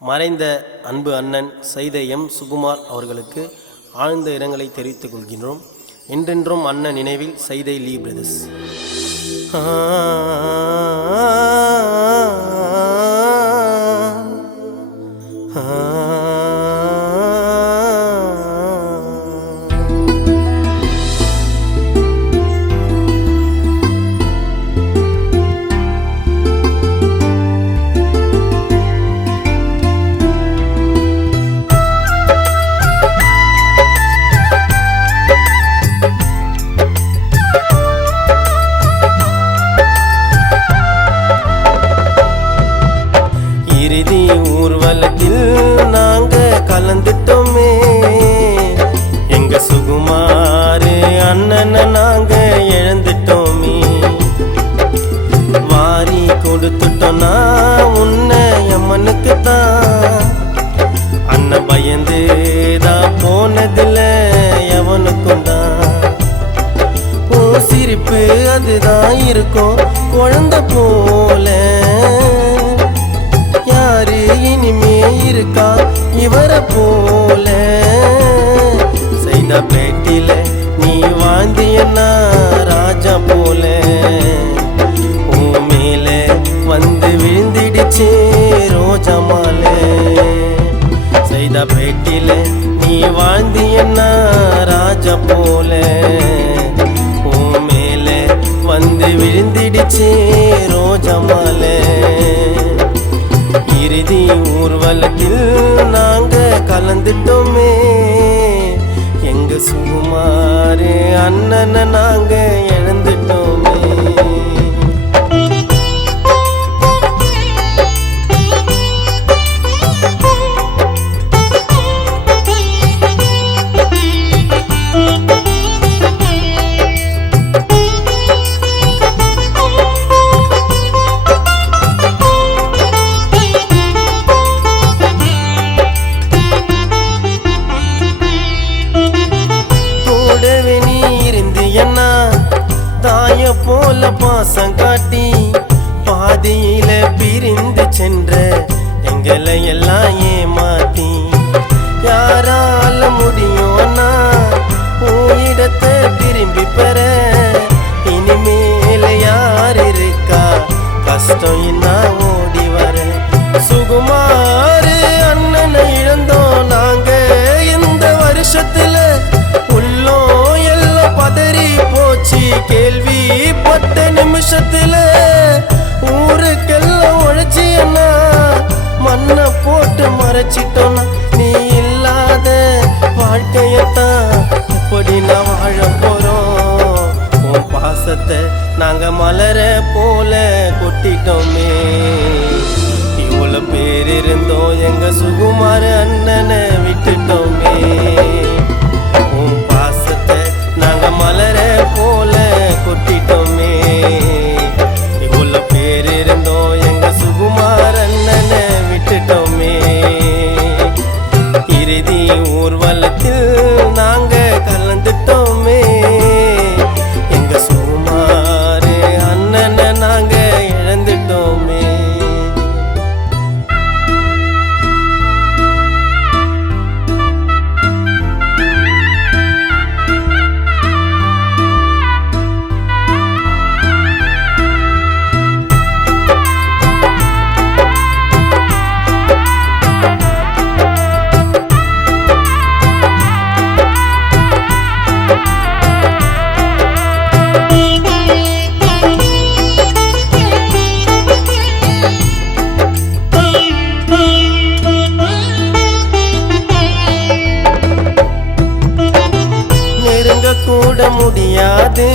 மறைந்த அன்பு அண்ணன் சைதை எம் சுகுமார் அவர்களுக்கு ஆழ்ந்த இரங்கலை தெரிவித்துக் கொள்கின்றோம். என்றென்றும் அண்ணன் நினைவில் சைதை லீ பிரதர்ஸ். இறுதி ஊர்வலத்தில் நாங்க கலந்துட்டோமே, எங்க சுகுமாரு அண்ணனை நாங்க இழந்துட்டோமே. வாரி கொடுத்துட்டோன்னா உன்னை அம்மனுக்கு தான், அண்ணன் பயந்து தான் போனதில்ல எவனுக்கும் தான். உன் சிரிப்பு அதுதான் இருக்கும் குழந்தை போல, யாரு இனிமே இருக்கா இவரை போல. சைதா பேட்டில நீ வாழ்ந்தியன்னா ராஜா போல, உன் மேல வந்து விழுந்திடுச்சே ரோஜா மாலை. சைதா பேட்டில நீ வாழ்ந்தியன்னா ராஜா போல, உன் மேல வந்து விழுந்திடுச்சே ரோஜா மாலை. இறுதி ஊர்வலத்தில் நாங்க கலந்துட்டோமே, எங்க சுகுமாரு அண்ணனை நாங்க இழந்துட்டோமே. தாய போல பாசம் காட்டி பாதியில பிரிந்து சென்ற எங்களை எல்லாம் ஏமாத்தி, யாரால முடியும்னா உயிடத்தை திரும்பி பெற. இனிமேல யார் இருக்கா கஷ்டம் என்ன ஓடி வர. சுகுமாரு அண்ணனை இழந்தோம் நாங்க இந்த வருஷத்துல, உள்ளோம் எல்லாம் பதறி போச்சு கேள்விப்பட்ட நிமிஷத்துல. ஊருக்கெல்லாம் உழைச்சியன்னா மண்ணை போட்டு மறைச்சிட்டோன்னா, நீ இல்லாத வாழ்க்கையத்தான் எப்படி நான் வாழ போறோம். உன் பாசத்தை நாங்க மலர போல கொட்டிட்டோமே. இவ்வளவு பேர் இருந்தோம் எங்க சுகுமார் அண்ணனை விட்டுட்டோமே. உன் பாசத்தை நாங்க மலர போல கொட்டிட்டோமே. இவ்வளவு பேர் இருந்தோம் எங்க சுகுமார் அண்ணனை விட்டுட்டோமே. இறுதி ஊர்வலத்தில் நாங்க கலந்துட்டோமே, எங்க சுகுமார் அண்ணனை நாங்க இழந்துட்டோமே. கூட முடியாது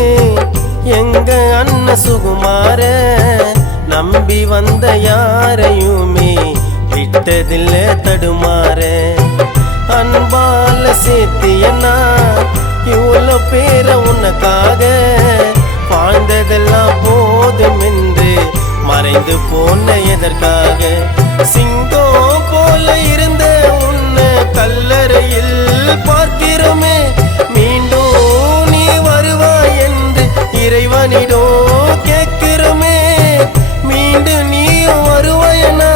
எங்க அண்ணன் சுகுமார, நம்பி வந்த யாரையுமே விட்டதில்ல தடுமாற. அன்பால சேர்த்தியன்னா இவ்வளோ பேர உனக்காக, வாழ்ந்ததெல்லாம் போதும் என்று மறைந்து போன எதற்காக. சிங்கம் போல இருந்த உன்னை கல்லறையில் பார்க்கிறோமே, மீண்டும் நீ வருவாய் என்று இறைவனிடோ கேட்கிறோமே. மீண்டும் நீயும் வருவாயனா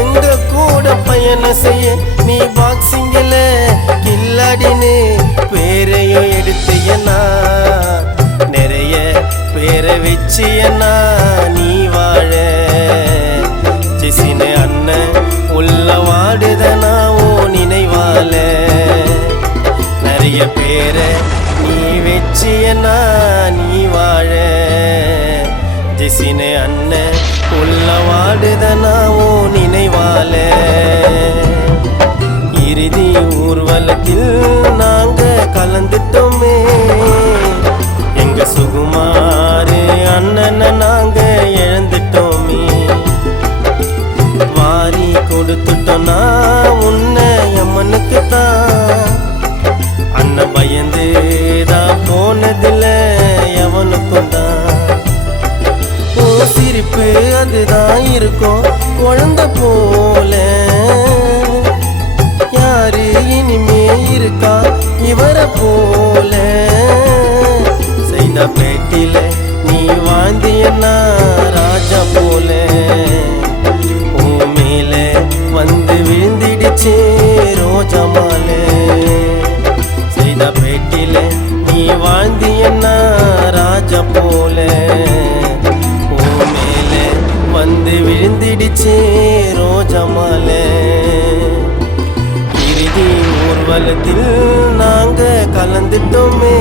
எங்க கூட என்ன செய்ய நீ பாக்ஸிங்கில் கில்லாடின்னு பேரையும் எடுத்தியனா, நிறைய பேரை வச்சியனா நீ வாழ. ஜெசின அண்ணன் உள்ள வாடுதனா ஓ நினைவால, நிறைய பேரை நீ வச்சியனா நீ வாழ. ஜெசின அண்ணன் உள்ள வாடுதனா ஓ நினைவால. இறுதி ஊர்வலத்தில் நாங்க கலந்துட்டோமே, எங்க சுகுமார் அண்ணனை நாங்க இழந்துட்டோமே. வாரி கொடுத்துட்டோன்னா உன்னை எம்மனுக்கு தான், அண்ணன் பயந்து தான் போனதில்ல எவனுக்கும் தான். ஓ சிரிப்பு அதுதான் இருக்கும் குழந்தை போல, யாரு இனிமே இருக்கா இவரை போல. செய்த பேட்டில நீ வாழ்ந்தியன்னா ராஜா போல, ஓ மேல வந்து விழுந்திடுச்சே ரோஜா மாலை. செய்த பேட்டில நீ வாழ்ந்தியன்னா ராஜா போல, ஓ மேல வந்து விழுந்திடுச்சே ரோஜா மாலை. இறுதி ஊர்வலத்தில் நாங்க கலந்துட்டோமே,